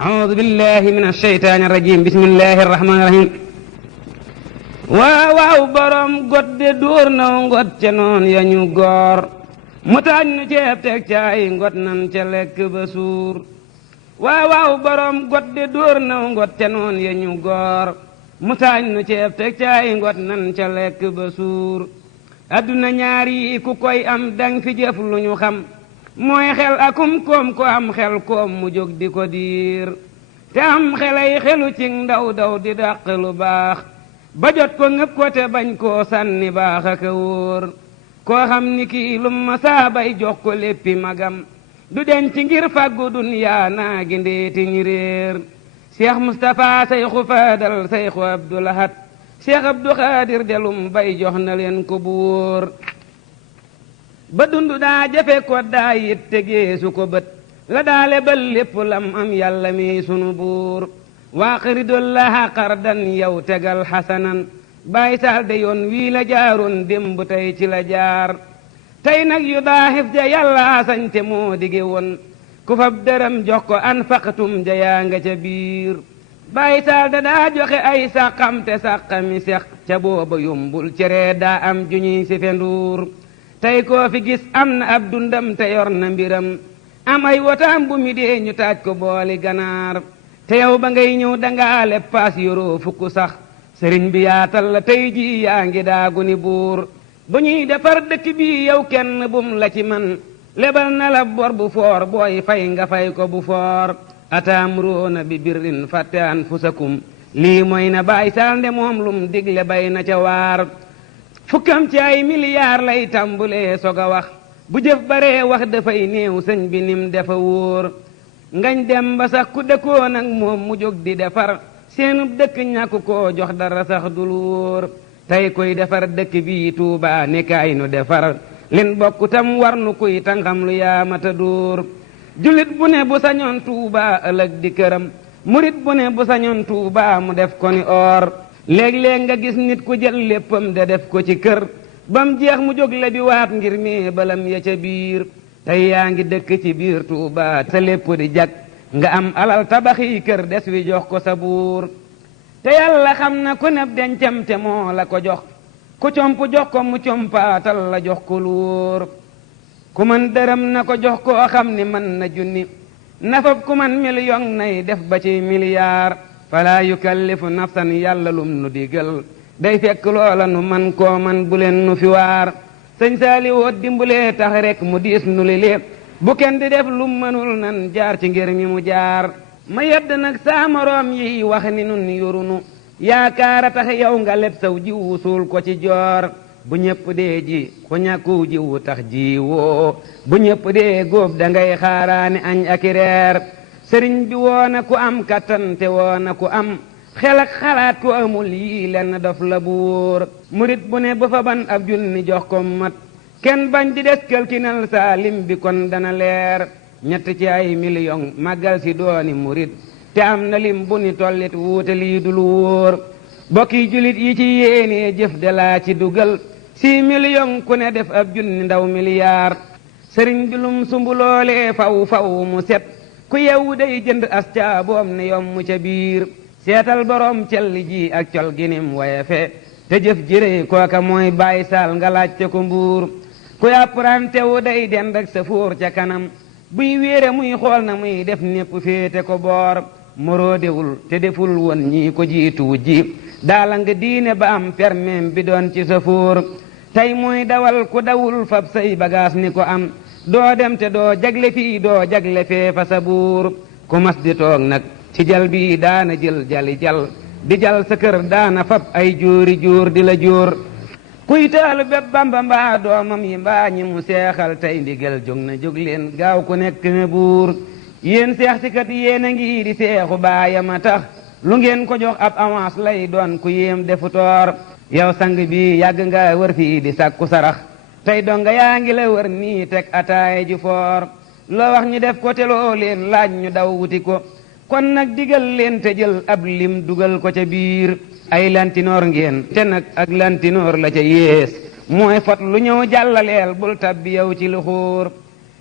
أعوذ بالله من الشيطان الرجيم بسم الله الرحمن الرحيم waaw borom got de dóor naw ngot ca noon ya ñu goor mu taaj nu ceeb teg ca ay ngot nan ca lekk ba suur waaw borom got de dóor naw ngot ca noon ya ñu goor mu taaj nu ceeb teg ca ay ngot nan ca lekk ba suur adduna ñaari ku koy am dang fi jëf lu ñu xam mooy xel akum koom ko am xel koom mu jóg di ko diir te am xelay xelu ci ndaw daw di dàq lu baax ba jot ko ngëp ko te bañ koo sànni baax aka wóor koo xam ni kii lum ma saa bay jox ko léppi magam du denc ngir fàggu dunyaa naa gi ndeeti ñi réer Cheikh Moustapha Seyxu Faadal Seyxu Abdulahat Cheikh Abdou Khadir delum bay jox na leen ko bu wóor ba dundu daa jafe ko daa yit tegeesu ko bët la daale ba lépp lam am yàlla mi sunu buur waa xaridollaha xardan yow tegal xasanan bàyyi saal de yoon wii la jaaroon démb tey ci la jaar tey nag yu daaxif ja yàlla sañte moo dige woon ku fab dërëm jox ko an faqtum ja yaa nga ca biir bàyyi saal da daa joxe ay sàqam te sàqami sex ca booba yombul cere daa am juñuy si fenduur tey koo fi gis am na ab dundam te yor na mbiram am ay wotaam bu mi dee ñu taaj ko booli ganaar te yow ba ngay ñëw dangaa leb paas yoroo fukk sax sëriñ bi yaatal la tey ji yaa ngi daagu ni buur bu ñuy defar dëkk bi yow kenn bum la ci man lebal na la bor bu foor booy fay nga fay ko bu foor ataamroona bi birrin fàtte anfusakum lii mooy na Baay Saal nde moom lum digle bay na ca waar fukkam ci ay miliyaar lay tàmbulee sog a wax bu jëf baree wax dafay néew sëñ bi nim defa wóor ngañ dem ba sax ku dëkkoon ak moom mu jóg di defar seenub dëkk ñàkku koo jox dara sax dul wóor tey koy defar dëkk bii Tuubaa nekkaay nu defar len bokku tam war nu kuy tàngam lu yaamata dóor jullit bu ne bu sañoon Tuubaa ëllëg di këram murit bu ne bu sañoon Tuubaa mu def ko ni or léeg-léeg nga gis nit ku jël léppam de def ko ci kër bam jeex mu jóg la bi waat ngir mee balam ya ca biir tey yaa ngi dëkk ci biir Tuubaa sa lépp di jag nga am alal tabaxi kër des wi jox ko sa buur te yàlla xam na ku neb dencam te moo la ko jox ku comp jox ko mu compaatal la jox ko luur ku man dërëm na ko jox koo xam ni mën na junni nafab ku man million nay def ba ci milliard fala yukallifu nafsan yàlla lum nu digal day fekk loola nu man koo man bu leen nu fi waar sëñ saali woo dimbulee tax rek mu diis nu li lépp bu kenn di def lu mënul nan jaar ci ngir mi mu jaar ma yedd nag saa moroom yi wax ni nun yorunu yaakaara tax yow nga leb saw jiwu suul ko ci joor bu ñëpp dee ji ku ñàkku jiwu tax jiwoo bu ñëpp dee góob da ngay xaaraani añ aki reer sëriñ bi woona ku am kattan te woona ku am xel ak xalaat ku amul yii lenn daf la bu wóor murit bu ne bu fa ban ab junni jox ko mat kenn bañ di des këlkinal saa lim bi kon dana leer ñett ci ay million màggal si dooni murit te am na lim bu ni tollit wuute lii du lu wóor bokki julit yi ci yéenee jëf de laa ci dugal 6 million ku ne def ab junni ndaw milliard sëriñ bi lum sumbuloolee faw mu set ku yewwu day jënd as caaboom ne yom mu ca biir seetal borom celli ji ak col ginim waye te jëf jëree kooka mooy Baay Saal nga laajte ko mbuur ku yàppurante wu day dend ak sa fóor ca kanam buy wéere muy xool na muy def népp féete ko boor moroodewul te deful woon ñii ko jiitu ji daala nga diine ba am permeem bi doon ci sa fóor tey mooy dawal ku dawul fab say bagaas ni ko am doo dem te doo jagle fii doo jagle fee fa sa buur ku mas di toog nag ci jal bii daana jël jali jal di jal sa kër daana fab ay jóori jóor di la jóor kuy taalu bépp Bamba mbaa doomam yi mbaa ñi mu seexal tey ndigal jóg na jóg leen gaaw ku nekk ne buur yéen seex si kat yéen a ngi di seexu baayama tax lu ngeen ko jox ab avance lay doon ku yéem defu toor yow sang bi yàgg nga wër fii di sàkku sarax tey donga yaa ngi la wër nii teg ataaye ju foor loo wax ñu def ko te loo leen laaj ñu daw wuti ko kon nag digal leen te jël ab lim dugal ko ca biir ay lantinoor ngeen te nag ak lantinoor la ca yées mooy fot lu ñëw jàllaleel bul tabbi yow ci li xóor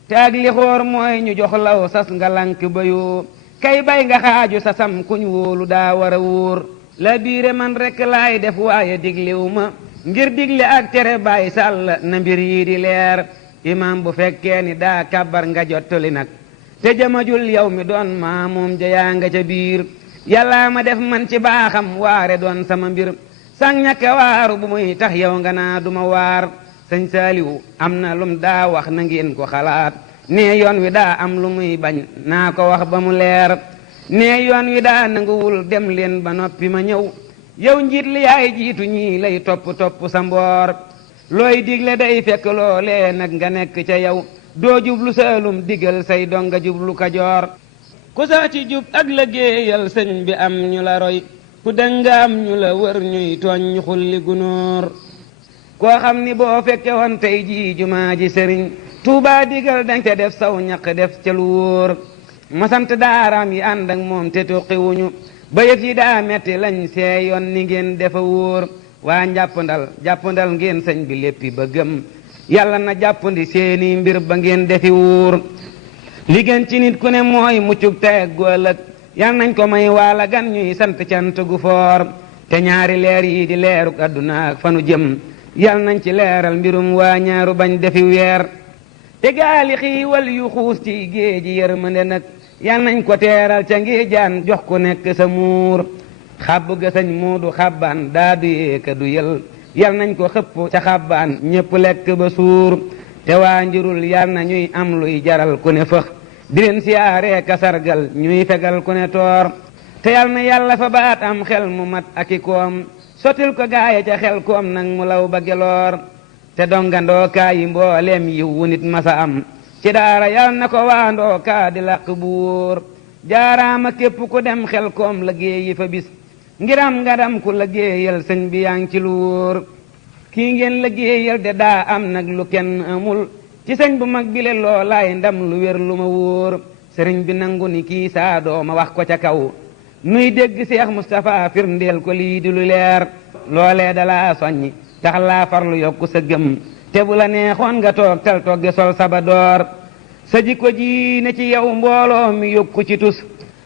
te ak li xóor mooy ñu jox law sas nga lank bayoo kay bay nga xaaju sa sam kuñ wóolu daa war a wóor la biire man rekk laay def waaye digliwu ma ngir digle ak tere bàyyi sàll na mbir yi di leer imam bu fekkee ni daa kàbbar nga jottali nag te jëmajul yow mi doon maa moom jayaa nga ca biir yàllaa ma def man ci baaxam waare doon sama mbir sang ñakke waaru bu muy tax yow nga naa duma waar sëñ Saaliwu am na lum daa wax na ngeen ko xalaat nee yoon wi daa am lu muy bañ naa ko wax ba mu leer nee yoon wi daa nanguwul dem leen ba noppi ma ñëw yow njiit li yaay jiitu ñii lay topp sa mboor looy digle day fekk loolee nag nga nekk ca yow doo jublu saalum digal say donga jublu Kajoor ku saa ci jub ak liggéeyal sëñ bi am ñu la roy ku dënga am ñu la wër ñuy tooñ ñu xulli gunóor koo xam ni boo fekke woon tey jii jumaa ji sëriñ Tuubaa digal dañ te def saw ñaq def ca lu wóor ma sant daaraam yi ànd ak moom te tuqiwuñu ba yëf yi daa metti lañ see yoon ni ngeen defa wóor waa jàppandal ngeen sëñ bi léppi ba gëm yàlla na jàppandi seeni mbir ba ngeen defi wóor li gën ci nit ku ne mooy muccug tey gu ëllëg yal nañ ko may waala gan ñuy sant cant gu foor te ñaari leer yi di leeruk àdduna ak fanu jëm yal nañ ci leeral mbirum waa ñaaru bañ defi weer te gaali xiiwal yu xuus ci géeji yërmande nag yal nañ ko teeral ca ngéejaan jox ku nekk sa muur xàbb ga sëñ Moodu xabbaan daa du yeeka du yël yal nañ ko xëpp ca xabbaan ñépp lekk ba suur te waa njurul yal na ñuy am luy jaral ku ne fëx di leen siyaaree ka sargal ñuy fegal ku ne toor te yal na yàlla fa baat am xel mu mat aki koom sotil ko gaaya ca xel koom nag mu law ba geloor te dongandoo kaa yi mbooleem yiw wu nit masa am ci daara yal na ko waandoo kaa di làq bu wóor jaaraama képp ku dem xel koom liggéeyi fa bis ngiram nga dam ku liggéeyal sëñ bi yaa ngi ci lu wóor kii ngeen liggéeyal de daa am nag lu kenn amul ci sëñ bu mag bile loolaay ndam lu wér lu ma wóor sëriñ bi nangu ni kii saa dooma wax ko ca kaw nuy dégg Seex Mustapha firndeel ko lii di lu leer loolee dalaa soññi tax laa farlu yokku sa gëm te bu la neexoon nga toog tal togge sol sabadoor sa jikko ji na ci yow mbooloo mi yokku ci tus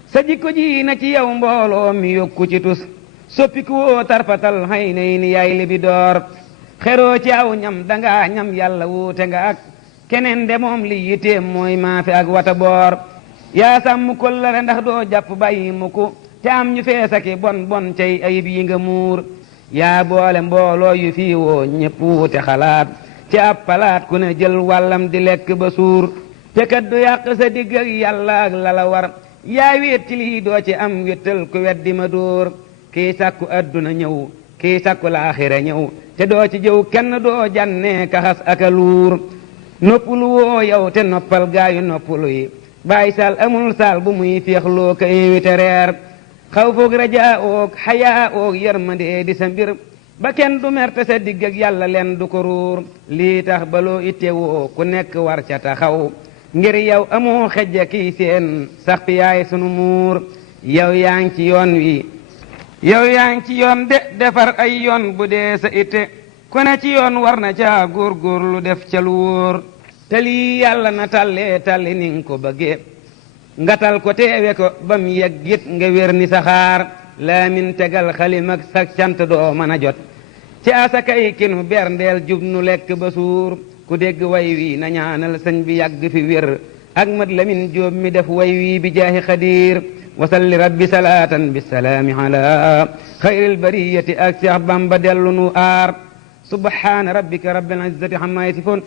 sa jikko ji na ci yow mbooloo mi yokku ci tus soppiku woo tarfatal xëy nay ni yaay libi door xeroo ci aw ñam dangaa ñam yàlla wuute nga ak keneen de moom li yiteem mooy maafe ak wata boor yaa sàmm kollare ndax doo jàpp bàyyi mu ko te am ñu feesaki bon cay ayib yi nga muur yaa boole mbooloo yu fii woo ñépp wuute xalaat ci ab palaat ku ne jël wàllam di lekk ba suur te kat du yàq sa digg ak yàlla ak lala war yaa wéet ci lii doo ci am wéttal ku weddi ma dóor kii sàkku adduna ñëw kii sàkku laaxira ñëw te doo ci jëw kenn doo jànnee kaxas aka luur noppalu woo yow te noppal gaayu noppalu yi bàyyi sal amul saal bu muy féexloo ka invité reer xaw foog rajaa oog xayaa oog yërmande di sa mbir ba kenn du merte sa digg ak yàlla leen du ko ruur lii tax baloo itte woo ku nekk war ca taxaw ngir yow amoo xejja kii seen sax fi yaay sunu muur yow yaa ngi ci yoon wi yow yaa ngi ci yoon de defar ay yoon bu dee sa itte ku ne ci yoon war na caa góorgóorlu def ca lu wóor te lii yàlla na tallee talli ni nga ko bëggee nga tal ko teewe ko ba mu yegg it nga wér ni saxaar laamin tegal xalim ak sa cant doo mën a jot ci asakay kinu berndeel jub nu lekk ba suur ku dégg way wi na ñaanal sëñ bi yàgg fi wér ak mat lamin jóob mi def way wi bi jaahi xadiir wasalli rabbi salaatan bisalaami ala xayril bariyati ak Seex Bamba dellu nu aar subhaana rabbika rabbil izzati amma yasifoon